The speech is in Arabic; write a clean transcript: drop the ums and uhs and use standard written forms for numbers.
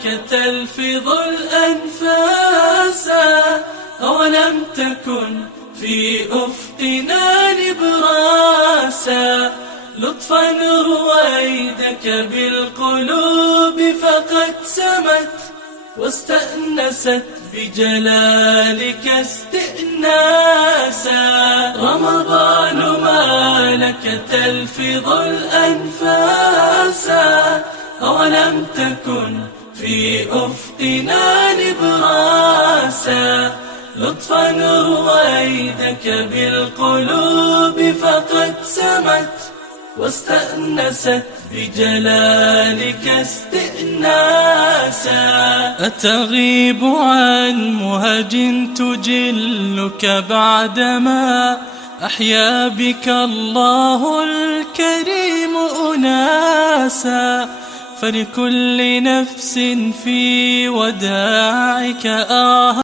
لك تلفظ الأنفاسا، أولم تكن في أفقنا نبراسا، لطفا رويدك بالقلوب فقد سمت، واستأنست بجلالك استئناسا. رمضان ما لك تلفظ الأنفاسا، أولم تكن في أفقنا نبراسا، لطفا رويدك بالقلوب فقد سمت، واستأنست بجلالك استئناسا. أتغيب عن مهج تجلك بعدما أحيا بك الله الكريم أناسا، فلكل نفس في وداعك